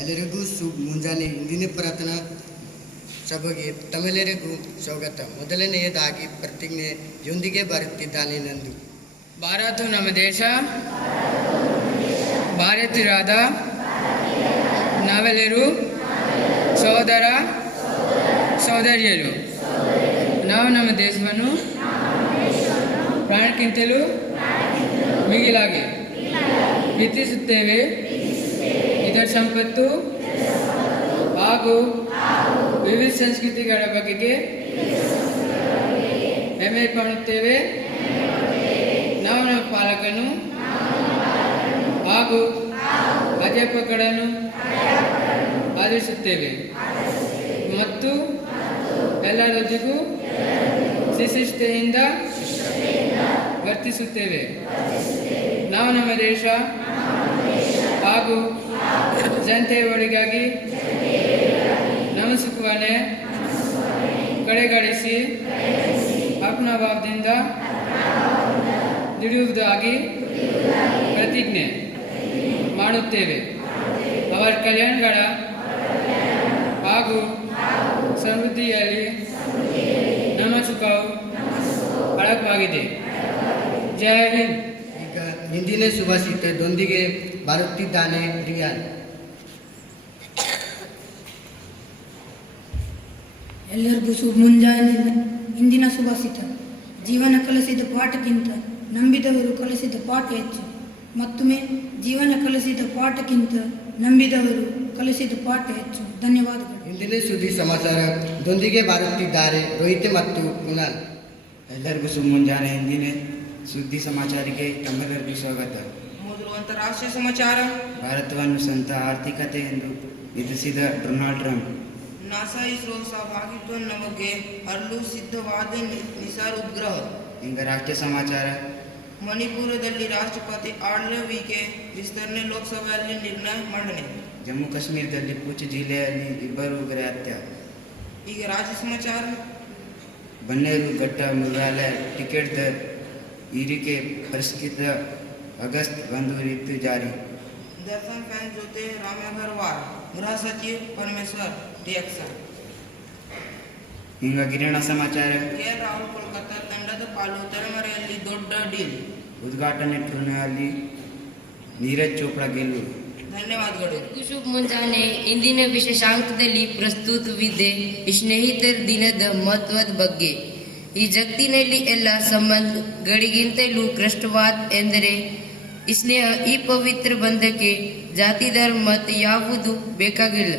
ಎಲ್ಲರಿಗೂ ಮುಂಜಾನೆ ಇಂದಿನ ಪ್ರಾರ್ಥನಾ ಸಭೆಗೆ ತಮ್ಮೆಲ್ಲರಿಗೂ ಸ್ವಾಗತ. ಮೊದಲನೆಯದಾಗಿ ಪ್ರತಿಜ್ಞೆಯೊಂದಿಗೆ ಬರುತ್ತಿದ್ದಾನೆ ನಂದು. ಭಾರತ ನಮ್ಮ ದೇಶ, ಭಾರತೀಯರಾದ ನಾವೆಲ್ಲರೂ ಸಹೋದರ ಸಹೋದರಿಯರು. ನಾವು ನಮ್ಮ ದೇಶವನ್ನು ಪ್ರಾಣಕ್ಕಿಂತಲೂ ಮಿಗಿಲಾಗಿ ಪ್ರೀತಿಸುತ್ತೇವೆ. ಇದರ ಸಂಪತ್ತು ಹಾಗೂ ವಿವಿಧ ಸಂಸ್ಕೃತಿಗಳ ಬಗೆಗೆ ಹೆಮ್ಮೆ ಕಾಣುತ್ತೇವೆ. ನಾವು ನಮ್ಮ ಪಾಲಕರನ್ನು ಹಾಗೂ ಅಧ್ಯಾಪಕರನ್ನು ಆದರಿಸುತ್ತೇವೆ ಮತ್ತು ಎಲ್ಲರೊಂದಿಗೂ ಶಿಸ್ತಿನಿಂದ ವರ್ತಿಸುತ್ತೇವೆ. ನಾವು ನಮ್ಮ ದೇಶ ಹಾಗೂ ಜನತೆಯ ಒಳಿಗಾಗಿ ನಮ್ಮ ಸುಖವನ್ನೇ ಕಡೆಗಣಿಸಿ ಆತ್ಮಭಾವದಿಂದ ದುಡಿಯುವುದಾಗಿ ಪ್ರತಿಜ್ಞೆ ಮಾಡುತ್ತೇವೆ. ಅವರ ಕಲ್ಯಾಣಗಳ ಹಾಗೂ ಸಮೃದ್ಧಿಯಲ್ಲಿ ನಮ್ಮ ಸುಖವು ಅಡಕವಾಗಿದೆ. ಜೈ ಹಿಂದ್. ಈಗ ಹಿಂದಿನ ಸುಭಾಷಿತದೊಂದಿಗೆ ಬರುತ್ತಿದ್ದಾನೆ ರಿಯಾನ್. ಎಲ್ಲರಿಗೂ ಮುಂಜಾನೆ ಇಂದಿನ ಸುಭಾಷಿತ. ಜೀವನ ಕಲಿಸಿದ ಪಾಠಕ್ಕಿಂತ ನಂಬಿದವರು ಕಲಿಸಿದ ಪಾಠ ಹೆಚ್ಚು. ಮತ್ತೊಮ್ಮೆ ಜೀವನ ಕಲಿಸಿದ ಪಾಠಕ್ಕಿಂತ ನಂಬಿದವರು ಕಲಿಸಿದ ಪಾಠ ಹೆಚ್ಚು. ಧನ್ಯವಾದಗಳು. ಇಂದಿನ ಸುದ್ದಿ ಸಮಾಚಾರದೊಂದಿಗೆ ಬರುತ್ತಿದ್ದಾರೆ ರೋಹಿತ್ ಮತ್ತು ಕುನಾಲ್. ಎಲ್ಲರಿಗೂ ಮುಂಜಾನೆ ಹಿಂದಿನ ಸುದ್ದಿ ಸಮಾಚಾರಕ್ಕೆ ತಮ್ಮೆಲ್ಲರಿಗೂ ಸ್ವಾಗತ. ಮೊದಲು ಅಂತಾರಾಷ್ಟ್ರೀಯ ಸಮಾಚಾರ. ಭಾರತವನ್ನು ಸ್ವಂತ ಆರ್ಥಿಕತೆ ಎಂದು ವಿಧಿಸಿದ ಡೊನಾಲ್ಡ್ ಟ್ರಂಪ್. ನಾಸಾ ಇಸ್ರೋ ಸಹಭಾಗಿತ್ವದ ಬಗ್ಗೆ ಅರಳು ಸಿದ್ಧವಾದ ನಿಸಾರ್ ಉಪಗ್ರಹ. ಈಗ ರಾಷ್ಟ್ರೀಯ ಸಮಾಚಾರ. ಮಣಿಪುರದಲ್ಲಿ ರಾಷ್ಟ್ರಪತಿ ಆಳ್ವಿಕೆ ವಿಸ್ತರಣೆ, ಲೋಕಸಭೆಯಲ್ಲಿ ನಿರ್ಣಯ ಮಂಡನೆ. ಜಮ್ಮು ಕಾಶ್ಮೀರದಲ್ಲಿ ಪೂಂಚ್ ಜಿಲ್ಲೆಯಲ್ಲಿ 2 ಉಗ್ರ ಹತ್ಯೆ. ಈಗ ರಾಜ್ಯ ಸಮಾಚಾರ. ಬನ್ನೇರು ಘಟ್ಟ ಮೃಗಾಲಯ ಟಿಕೆಟ್ ದರ ಏರಿಕೆ ಪರಿಷ್ಕೃತ ಆಗಸ್ಟ್ 1 ರೀತಿ ಜಾರಿ. ದರ್ಶನ್ ಫ್ಯಾನ್ ಜೊತೆ ರಾಮ್ ಅಗರ್ವಾಲ್, ಗೃಹ ಸಚಿವ ಪರಮೇಶ್ವರ್ ರಿಯಾಕ್ಷನ್. ಈಗ ಗಿರಣ ಸಮಾಚಾರ. KL ರಾಹುಲ್ ಕೋಲ್ಕತ್ತಾ ತಂಡದ ಪಾಲು ತೆರೆಮರೆಯಲ್ಲಿ ದೊಡ್ಡ ಡೀಲ್. ಉದ್ಘಾಟನೆ ಟೂರ್ನಿಯಲ್ಲಿ ನೀರಜ್ ಚೋಪ್ರಾ ಗೆಲುವು. ಧನ್ಯವಾದಗಳು. ಶುಭ ಮುಂಜಾನೆ ಇಂದಿನ ವಿಶೇಷಾಂಕದಲ್ಲಿ ಪ್ರಸ್ತುತವಿದೆ ಸ್ನೇಹಿತರ ದಿನದ ಮಹತ್ವದ ಬಗ್ಗೆ. ಈ ಜಗತ್ತಿನಲ್ಲಿ ಎಲ್ಲ ಸಂಬಂಧಗಳಿಗಿಂತಲೂ ಶ್ರೇಷ್ಠವಾದ ಎಂದರೆ ಸ್ನೇಹ. ಈ ಪವಿತ್ರ ಬಂಧಕ್ಕೆ ಜಾತಿ ಧರ್ಮ ಮತ್ತು ಯಾವುದು ಬೇಕಾಗಿಲ್ಲ.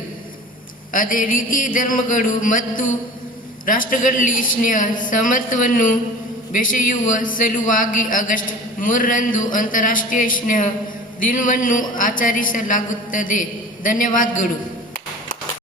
ಅದೇ ರೀತಿ ಧರ್ಮಗಳು ಮತ್ತು ರಾಷ್ಟ್ರಗಳಲ್ಲಿ ಸ್ನೇಹ ಸಮರ್ಥವನ್ನು ಬೆಸೆಯುವ ಸಲುವಾಗಿ ಆಗಸ್ಟ್ 3ರಂದು ಅಂತಾರಾಷ್ಟ್ರೀಯ ಸ್ನೇಹ ದಿನವನ್ನು ಆಚರಿಸಲಾಗುತ್ತದೆ. ಧನ್ಯವಾದಗಳು.